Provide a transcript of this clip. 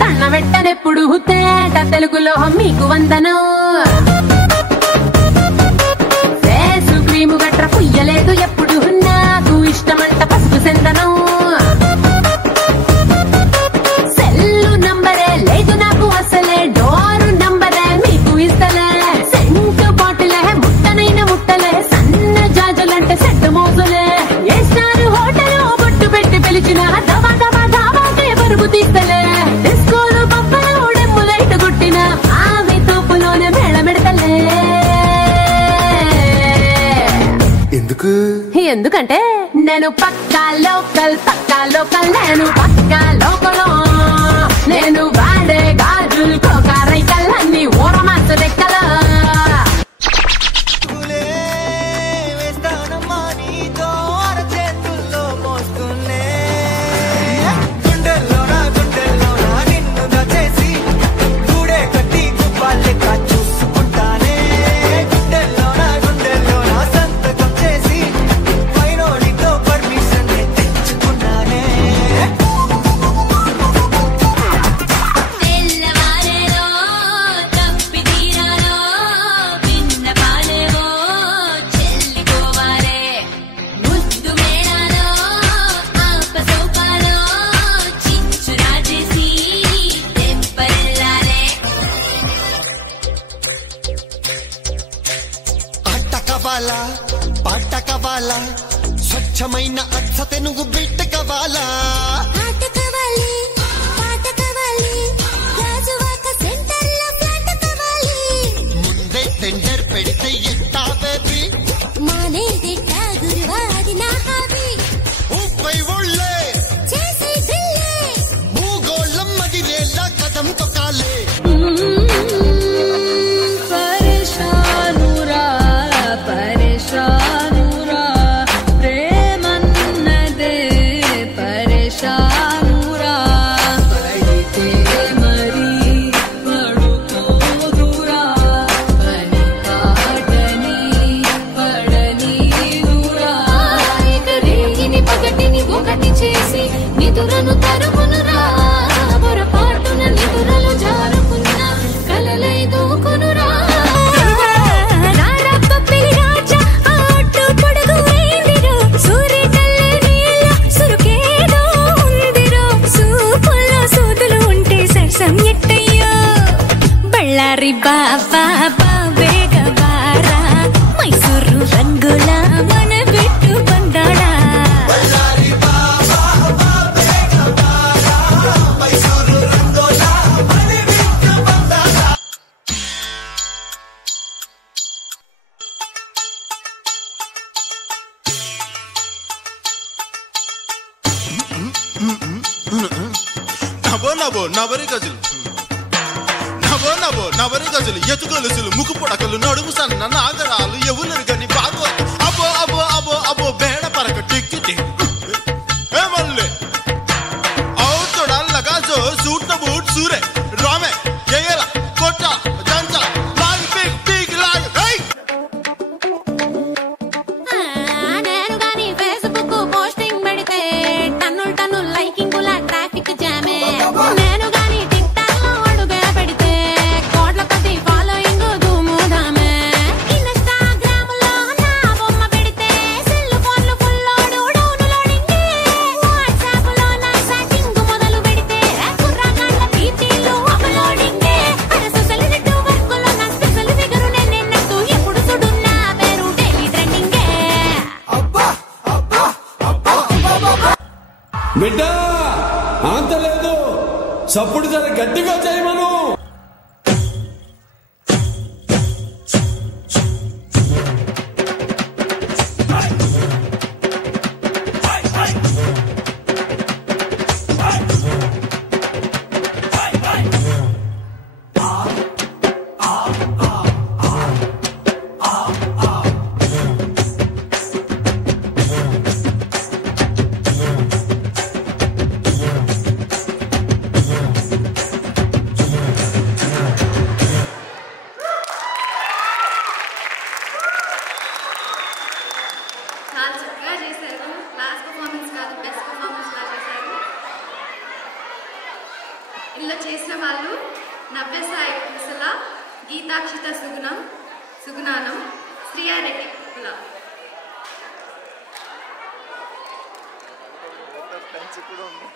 దండ పెట్టనెప్పుడు తేట తెలుగులో మీకు వందనం. ఫేసు క్రీము గట్ర పుయ్యలేదు ఎప్పుడు నాకు ఇష్టమంట పసుపు సెందనం. సెల్లు నంబరే లేదు నాకు అసలే డోరు నంబరే మీకు ఇస్తలే. సెంటు బాటిలే ముట్టనైన ముట్టలే సన్న జాజులంటే సెట్ మోజులే. ఏ స్టార్ హోటల్ బొట్టు పెట్టి పిలిచిన దవా దవా దావాకే బరువు తీస్తలే. డిస్కోలు పప్పలు డెమ్ము లైట్ గుట్టిన ఆవి తోపులోనే మేళమెడతలే. ఎందుకంటే నేను పక్కా లోకల్ నేను పక్కా లోకల్. నేను వాడే గాజులు కోకారైకల్లన్నీ ఊరమాసు లెక్కల. పాట కావాలా స్వచ్ఛమైన అచ్చ తెనుగు బిడ్డ కావాలా. పాట కావాలి పాట కావాలి రాజువాక సెంటర్ లో ఫ్లాట్ కావాలి. ముందే టెండర్ పెడితే ఎట్టా బేబీ మానేదిట్టా గురువాది నా హాబీ. ఊపై ఒళ్ళే చేసే దిల్లే భూగోళం మదిరేలా కదం తొక్కాలే. చేసి నిదురను తరుమునురా పొరపాటున నిదురలు జారుకున్నా కలలై దూకునురా. సురుకేదో ఉందిరో సూపుల్లో సూదులు ఉంటే సరసం ఎట్టయ్యో. బళ్ళారి బాబా బావేగ బారా మైసూరు రంగుల మన బిట్టు బందాడా. నవరి గజులు ఎతుగొలుసులు ముక్కు పొడకలు నడుము సన్న నాగరాలు ఎవరు గని బాగో అబో అబో అబో అబో బేడ పరక టిక్కి మళ్ళీ అవుతోడల్లగా సూట్ న బూట్ సూరే రామే ఎగల కొట్ట దంచ లాగి పీక్ పీక్ లాగి. నేను గాని ఫేస్బుక్ పోస్టింగ్ పెడితే టన్నుల్ టన్నుల్ లైకింగ్ లా ట్రాఫిక్ జామే. నేను గాని టిక్ టాక్ లో అడుగే పెడితే కోట్ల కొద్ది ఫాలోయింగ్ ధూముధామే. ఇన్‌స్టాగ్రామ్ లో నా బొమ్మ పెడితే సెల్ ఫోన్లు full load down loading. WhatsApp లో నా చాటింగ్ మొదలు పెడితే కుర్రగాళ్ళ పీపీలు అప్లోడింగ్. అరే సోషల్ నెట్వర్క్ లో నా స్పెషల్ ఫిగర్ నేనెన్నట్టు ఎప్పుడు చూడున్నా పేరు డైలీ ట్రెండింగ్. బిడ్డ అంత లేదు సప్పుడు జర గట్టిగా చేయమను. ఇలా చేసిన వాళ్ళు నవ్యసాయి కుసల, గీతాక్షిత సుగుణానం, శ్రీయారెడ్డి కుల. కూడా ఉంది.